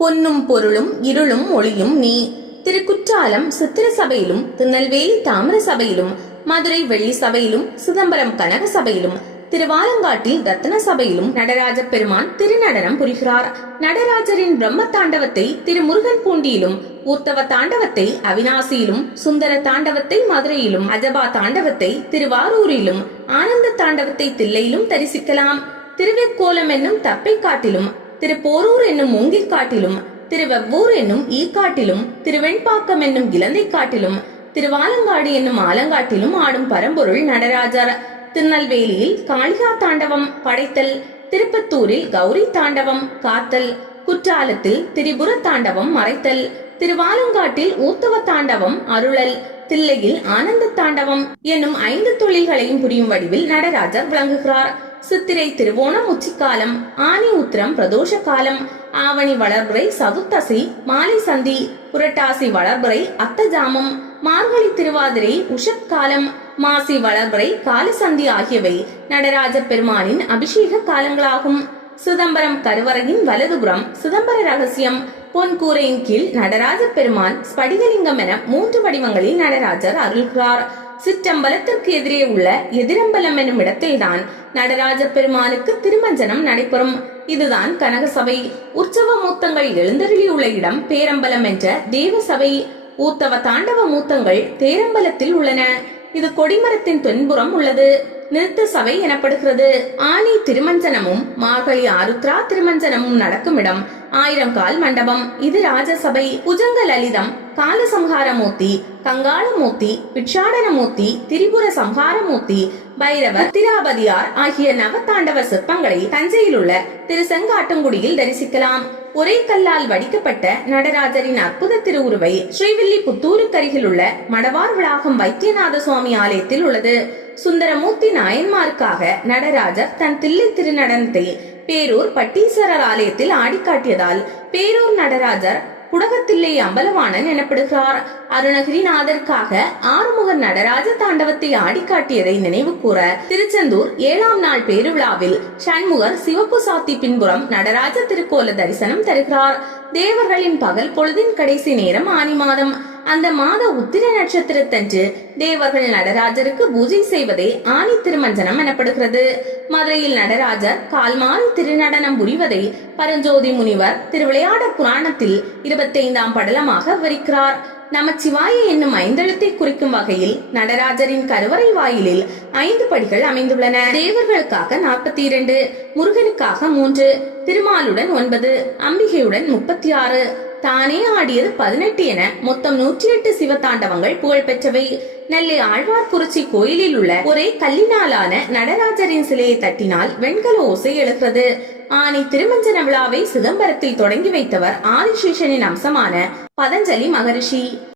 பொன்னும் பொருளும் இருளும் ஒளியும் நீ. திருக்குற்றாலம் சித்திர சபையிலும் திருநெல்வேலி தாமிர சபையிலும் மதுரை வெள்ளி சபையிலும் சிதம்பரம் கனக சபையிலும் திருவாலங்காட்டில் ரத்ன சபையிலும் நடராஜ பெருமான் திருநடனம் புரிகிறார். நடராஜரின் பிரம்ம தாண்டவத்தை திருமுருகன் பூண்டியிலும் ஊர்த்தவ தாண்டவத்தை அவினாசியிலும் சுந்தர தாண்டவத்தை மதுரையிலும் அஜபா தாண்டவத்தை திருவாரூரிலும் ஆனந்த தாண்டவத்தை தில்லையிலும் தரிசிக்கலாம். திருவெக்கோலம் என்னும் தப்பை காட்டிலும் திரு போரூர் என்னும் மூங்கில் காட்டிலும் திரு வெவ்வூர் என்னும் ஈக்காட்டிலும் திருவெண்பாக்கம் என்னும் இலந்தை காட்டிலும் திருவாலங்காடு என்னும் ஆலங்காட்டிலும் ஆடும் பரம்பொருள் நடராஜர். திருநெல்வேலியில் காளிகா தாண்டவம் படைத்தல். திருப்பத்தூரில் கௌரி தாண்டவம் காத்தல். குற்றாலத்தில் திரிபுர தாண்டவம் மறைத்தல். திருவாலங்காட்டில் ஊத்தவ தாண்டவம் அருளல். தில்லையில் ஆனந்த தாண்டவம் என்னும் ஐந்து தொழில்களையும் புரியும் வடிவில் நடராஜர் விளங்குகிறார். சித்திரை திருவோணம் உச்சிக்காலம் ஆனி உத்திரம் பிரதோஷ காலம் ஆவணி வளர்புரை சதுர்த்தசி மாலை சந்தி புரட்டாசி வளர்புரை அத்தஜாமம் மார்கழி திருவாதிரை உஷத்காலம் மாசி வளர்புரை காலசந்தி ஆகியவை நடராஜ பெருமானின் அபிஷேக காலங்களாகும். சிதம்பரம் கருவறையின் வலதுபுறம் சிதம்பர ரகசியம் பொன்கூரையின் கீழ் நடராஜ பெருமான் ஸ்படிகலிங்கம் என மூன்று வடிவங்களில் நடராஜர் அருள்கிறார். சிற்றம்பலத்திற்கு எதிரே உள்ள எதிரம்பலம் என்னும் இடத்தில்தான் நடராஜ பெருமானுக்கு திருமஞ்சனம் நடைபெறும். இதுதான் கனகசபை. உற்சவ மூத்தங்கள் எழுந்தருளியுள்ள இடம் பேரம்பலம் என்ற தேவசபை. ஊத்தவ தாண்டவ மூத்தங்கள் தேரம்பலத்தில் உள்ளன. இது கொடிமரத்தின் தென்புறம் உள்ளது. நிறுத்த சபை எனப்படுகிறது. ஆனி திருமஞ்சனமும் மார்கழி ஆருத்ரா திருமஞ்சனமும் நடக்கும் இடம் ஆயிரம் கால் மண்டபம் இது ராஜசபை. புஜங்க லலிதம் கால சம்ஹாரமூர்த்தி கங்காளமூர்த்தி பிட்சாடனமூர்த்தி திரிபுர சம்ஹாரமூர்த்தி பைரவர் திராபதியார் ஆகிய நவதாண்டவ சிற்பங்களை தஞ்சையில் உள்ள திரு செங்காட்டங்குடியில் தரிசிக்கலாம். ஒரே கல்லால் வடிக்கப்பட்ட நடராஜரின் அற்புத திருவுருவை ஸ்ரீவில்லிபுத்தூருக்கு அருகில் உள்ள மடவார் வளாகம் வைத்தியநாத சுவாமி ஆலயத்தில் உள்ளது. சுந்தரமூர்த்தி நாயன்மாருக்காக நடராஜர் தன் தில்லை திருநடனத்தை பேரூர் பட்டீஸ்வரர் ஆலயத்தில் ஆடிக்காட்டியதால் பேரூர் நடராஜர் குடகத்தில்லை அம்பலவாணன் எனப்படுகிறார். அருணகிரிநாதருக்காக ஆறுமுக நடராஜ தாண்டவத்தை ஆடிக்காட்டியதை நினைவு கூற திருச்செந்தூர் ஏழாம் நாள் பேருவிழாவில் சண்முகர் சிவப்பு சாத்தி பின்புறம் நடராஜ திருக்கோல தரிசனம் தருகிறார். தேவர்களின் பகல் பொழுதின் கடைசி நேரம் ஆனி மாதம். அந்த மாத உத்திர நட்சத்திரத்தன்று தேவர்கள் நடராஜருக்கு பூஜை செய்வதே ஆனி திருமஞ்சனம் எனப்படுகிறது. மதுரையில் நடராஜர் கால்மாறி திருநடனம் புரிவதை பரஞ்சோதி முனிவர் திருவிளையாட புராணத்தில் இருபத்தைந்தாம் படலமாக விவரிக்கிறார். நமச்சிவாய என்னும் ஐந்தெழுத்தை குறிக்கும் வகையில் நடராஜரின் கருவறை வாயிலில் ஐந்து படிகள் அமைந்துள்ளன. தேவர்களுக்காக நாற்பத்தி இரண்டு முருகனுக்காக மூன்று திருமாலுடன் ஒன்பது அம்பிகையுடன் முப்பத்தி ஆறு தானே ஆடியது பதினெட்டு என மொத்தம் நூற்றி எட்டு சிவதாண்டவங்கள் புகழ்பெற்றவை. நெல்லை ஆழ்வார்குறிச்சி கோயிலில் உள்ள ஒரே கல்லினாலான நடராஜரின் சிலையை தட்டினால் வெண்கல ஓசை எழுகிறது. ஆனி திருமஞ்சன விழாவை சிதம்பரத்தில் தொடங்கி வைத்தவர் ஆதிசேஷனின் அம்சமான பதஞ்சலி மகரிஷி.